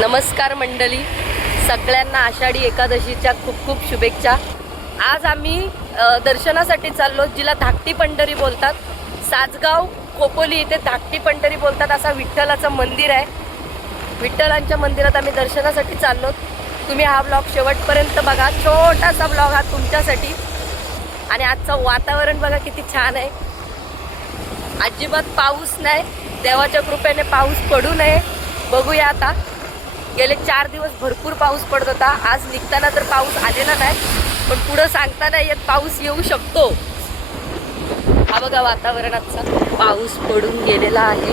नमस्कार मंडळी, सगळ्यांना आषाढी एकादशीच्या खूप खूप शुभेच्छा। आज आम्ही दर्शनासाठी चाललो, जिला धाकटी पंढरी बोलतात। साजगाव खोपोली इथे धाकटी पंढरी बोलतात असा विठ्ठलाचं मंदिर आहे। विठ्ठलांच्या मंदिरात आम्ही दर्शनासाठी चाललो। तुम्ही हा ब्लॉग शेवटपर्यंत बघा, छोटासा ब्लॉग हा तुमच्यासाठी। आणि आजचं वातावरण बघा किती छान आहे, अजिबात पाऊस नाही। देवाच्या कृपेने पाऊस पडू नये, बघूया आता। गेले 4 दिवस भरपूर पाऊस पडत होता, आज निघताना तर पाऊस आलेला नाही, पण पुढे सांगता नाही येत, पाऊस येऊ शकतो। हा बघा वातावरणाचा, पाऊस पडून गेलेला आहे।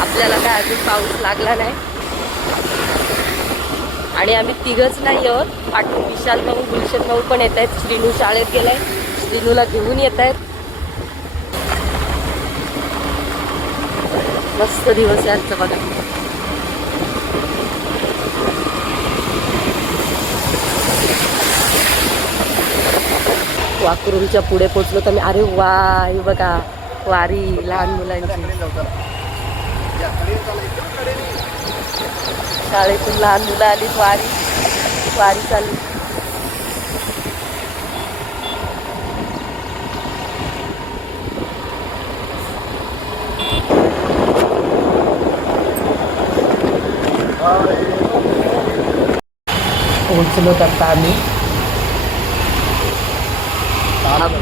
आपल्याला काय अजून पाऊस लागला नाही। आणि आम्ही तिघच नाही आहोत, पाठवून विशाल भाऊ, गुलशन भाऊ पण येत आहेत। श्रीनू शाळेत गेलाय, श्रीनूला घेऊन येत आहेत। मस्त दिवस आहे आजचा बघा। वाकरूनच्या पुढे पोचलो तर अरे वा, हे बघा वारी लहान मुलांची। शाळेतून लहान मुलं आली, वारी चालली। पोचलो आता आम्ही।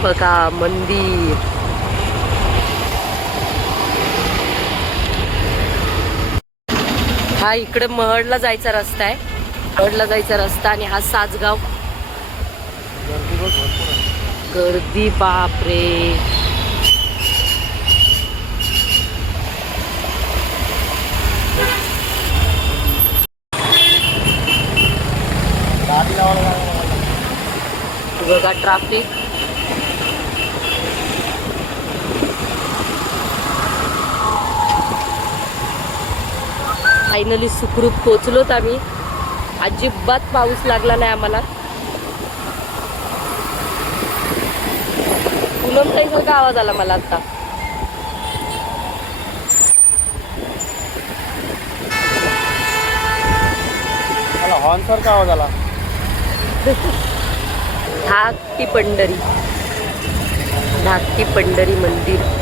बघा मंदिर, हा इकडे महडला जायचा रस्ता आहे, महडला जायचा रस्ता। आणि हा साजगाव। गर्दी बापरे, बघा ट्रॅफिक। फायनली सुखरूप पोचलोत आम्ही, अजिबात पाऊस लागला नाही आम्हाला। पूनमताईसारखा आवाज आला मला आता। हॉर्न सारखा आवाज आला। धाकटी पंढरी, धाकटी पंढरी मंदिर।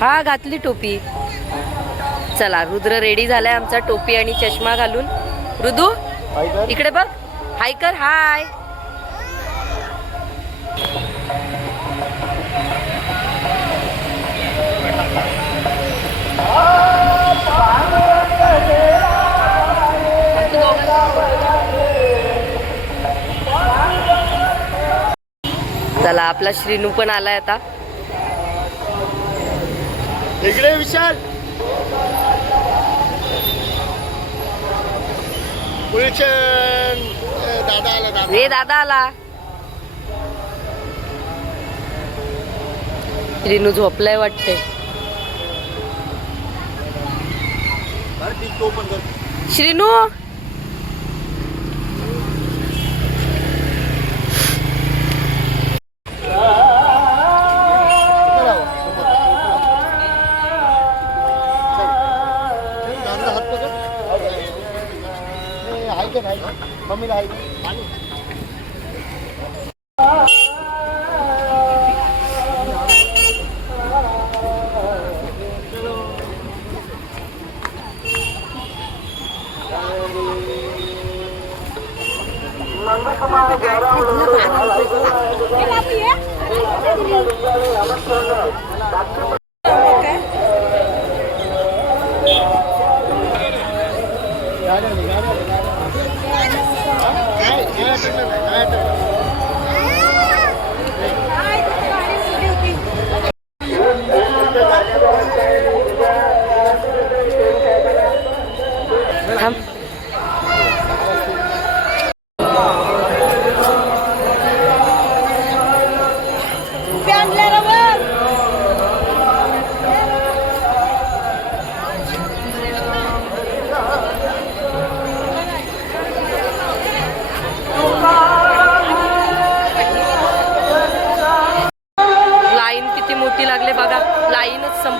हा घातली टोपी। चला, रुद्र रेडी झालाय आमचा टोपी आणि चष्मा घालून। रुदू इकडे बघ, हाय कर, हाय। चला, आपला श्रीनू पण आलाय आता। इकडे विशाल, दादा आला, दादा। रे दादा आला। श्रीनू झोपलाय वाटते। श्रीनू मम्मीला आहे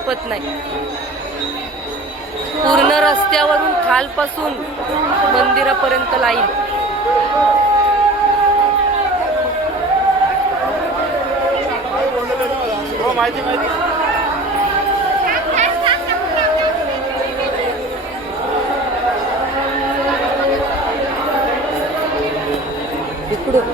संपत नाही. पूर्ण रस्त्यावरून खालपासून मंदिरापर्यंत लाईन. हो माहिती माहिती. इकडून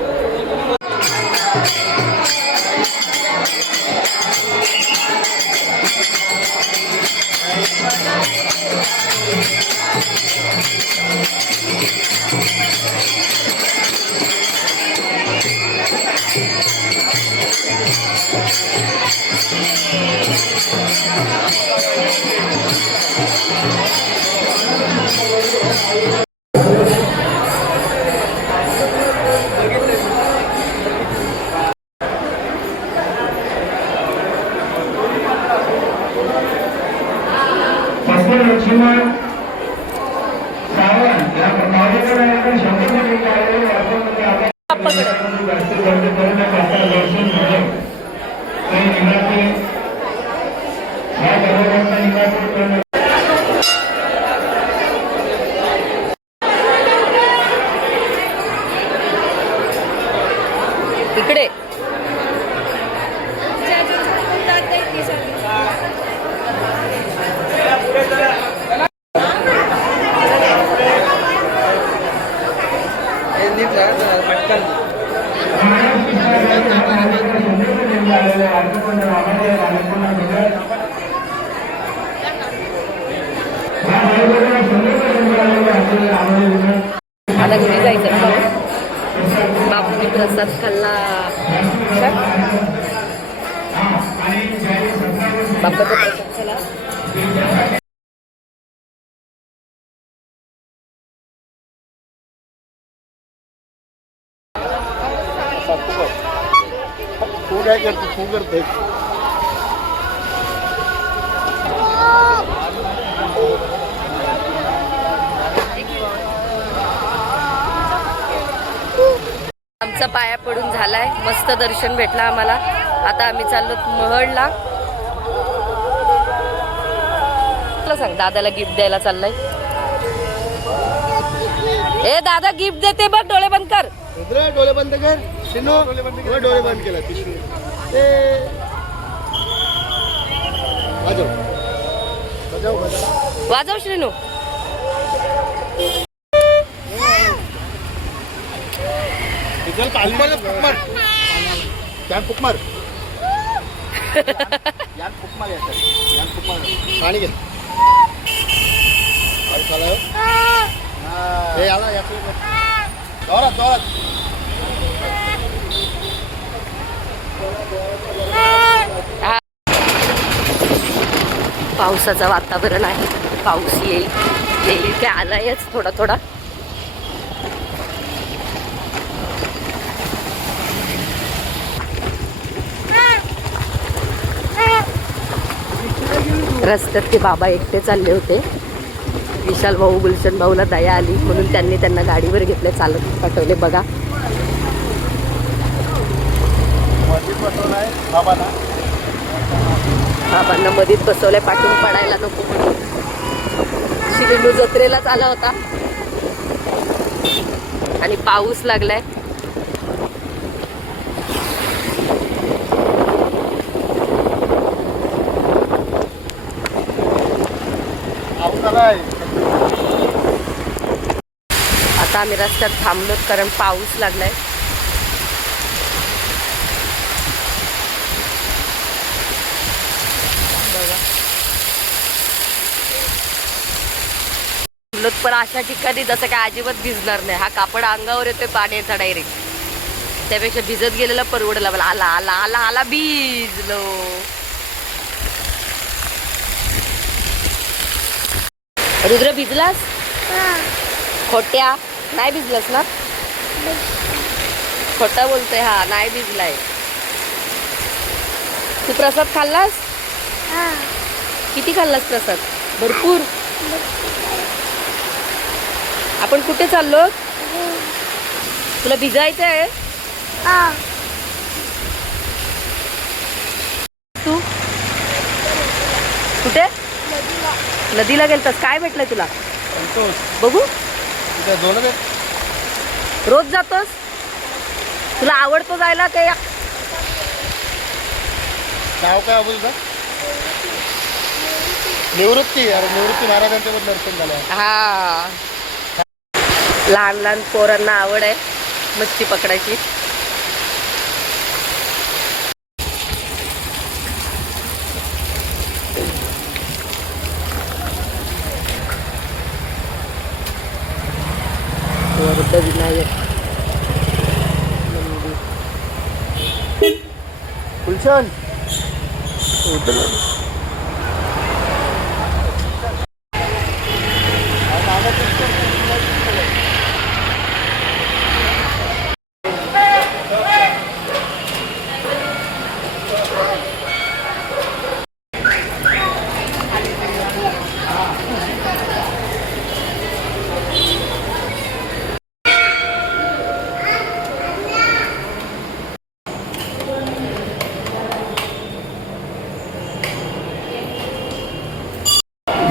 लक्ष्मण सावंत या मावळकर शंभर दर्शन झालं काही निघाले ह्या दरवाजांचा निघाले करणं. इकडे आता घरी जायचं ना बापूंनी प्रसाद खाल्ला. बाप्पाचा प्रसाद खाल्ला. तू काय करतो तू करतोय. आमचा पाया पडून झालाय. मस्त दर्शन भेटलं आम्हाला. आता आम्ही चाललो महडला. तुला सांग दादाला गिफ्ट द्यायला चाललाय. ए दादा गिफ्ट देते बघ. डोळे बंद कर. रुद्र डोळे बंद कर. शिनो डोळे बंद केला. वाजव वाजव वाजव. वाजव श्रीनू. चल पाणी फुक मार. यान फुक मार. यान फुक मार. यान फुक मार. पाणी घे. चालू हे आला याचं जोरात जोरात. पावसाचं वातावरण आहे. पाऊस येईल येईल की आलायच थोडा थोडा. रस्त्यात ते बाबा एकटे चालले होते. विशाल भाऊ गुलशन भाऊला दया आली म्हणून त्यांनी त्यांना गाडीवर घेतले. चालत पाठवले. बघा बाबांना मधीत बसवलंय. पाठून पडायला नको म्हणून. शिलिंडू जत्रेलाच आला होता आणि पाऊस लागलाय. आता आम्ही रस्त्यात थांबलोत कारण पाऊस लागलाय. बघा थांबलोत पण अशा ठिकाणी जसं काय अजिबात भिजणार नाही. हा कापड अंगावर येतोय पाण्याचा डायरेक्ट. त्यापेक्षा भिजत गेलेला परवडला. मला आला आला आला आला भिजलो. रुद्र भिजलास? खोट्या नाही भिजलास ना? खोटा बोलतोय हा. नाही भिजलाय. तू प्रसाद खाल्लास? किती खाल्लास प्रसाद? भरपूर. आपण कुठे चाललो? तुला भिजायचं आहे? तू कुठे नदीला गेलतास? काय भेटलंय तुला? संतोष बघू. तिथे दोनच आहेत. रोज जातोस? तुला आवडतो जायला ते? नाव काय अबू तुझं? निवृत्ती. अरे निवृत्ती महाराजांच्याबद्दल दर्शन झालं. हा. लहान लहान पोरांना आवड आहे मच्छी पकडायची. विनायक गुलशन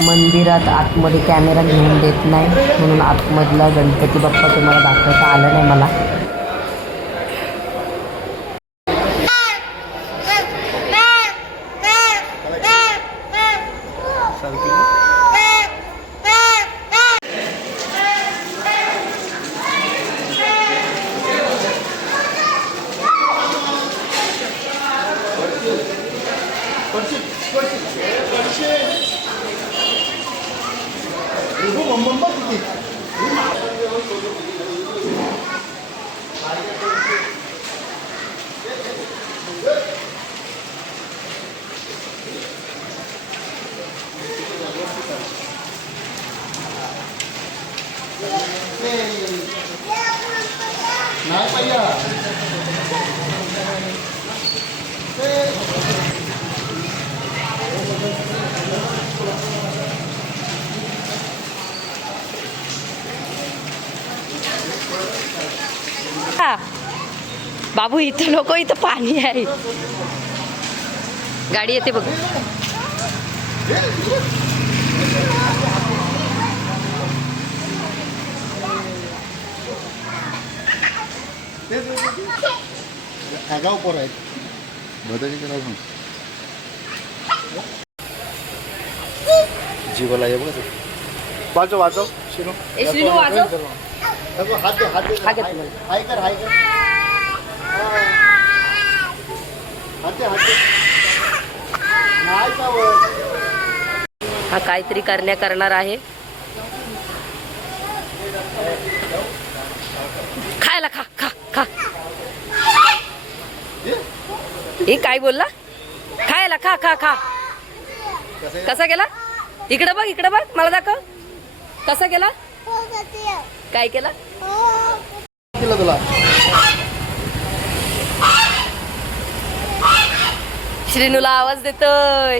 मंदिरात आतमध्ये कॅमेरा घेऊन देत नाही म्हणून आतमधला गणपती बाप्पा तुम्हाला दाखवता आला नाही मला. नाही पाहिजे. बाबू इथं नको, इथं पाणी आहे. गाडी येते बघ. आगाव पोर आहेत. जीवाला ये बघ. वाजव वाजव शिनू. ए श्रीनू वाजव. हात दे हात दे. हा घे. हाय कर हाय कर. हात दे हात दे. नाही चावत. हा काहीतरी करणार आहे. खायला खा खा खा. हे काय बोलला? खायला खा खा खा. कसा गेला? इकडे बघ मला दाखव. कसा गेला? काय केला? केलं तुला? श्रीनूला आवाज देतोय.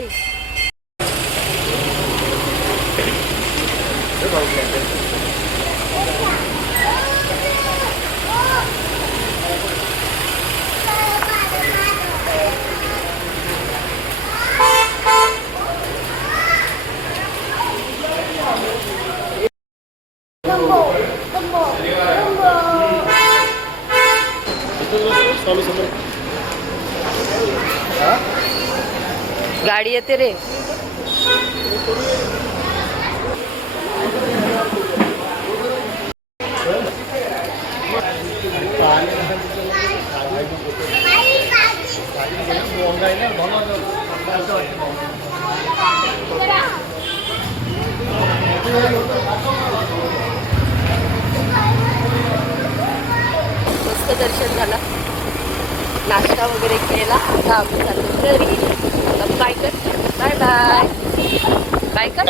गाडी येते रे. मस्त दर्शन झाला. नाश्ता वगैरे केला. आता आम्ही चाललो घरी. बाय कर. Bye bye. बाय कर.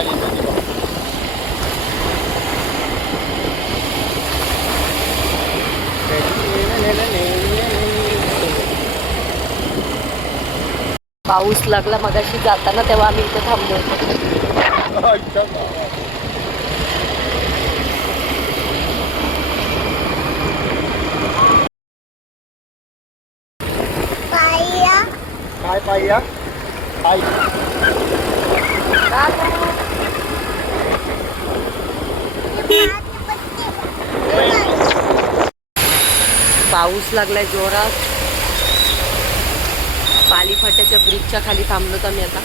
पाऊस लागला मगाशी जाताना, तेव्हा आम्ही इथे थांबलो होतो. काय पाहिजे? रामू. पाऊस लागलाय जोरात. पाली फाट्याच्या ब्रिजच्या खाली थांबलोत आम्ही आता.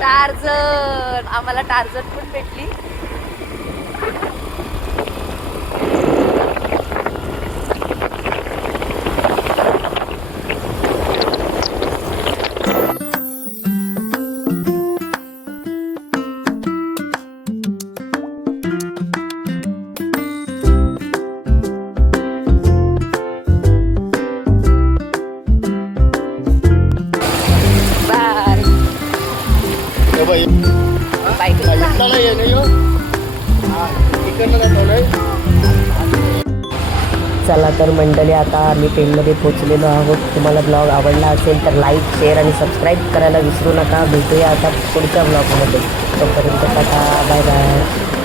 टार्झन, आम्हाला टार्झन पण भेटली. बाय. बाय. चला तर मंडळी, आता आम्ही पेनमध्ये पोचलेलो आहोत. तुम्हाला ब्लॉग आवडला असेल तर लाईक, शेअर आणि सबस्क्राईब करायला विसरू नका. भेटूया आता पुढच्या ब्लॉगमध्ये. तोपर्यंत टाटा, बाय बाय.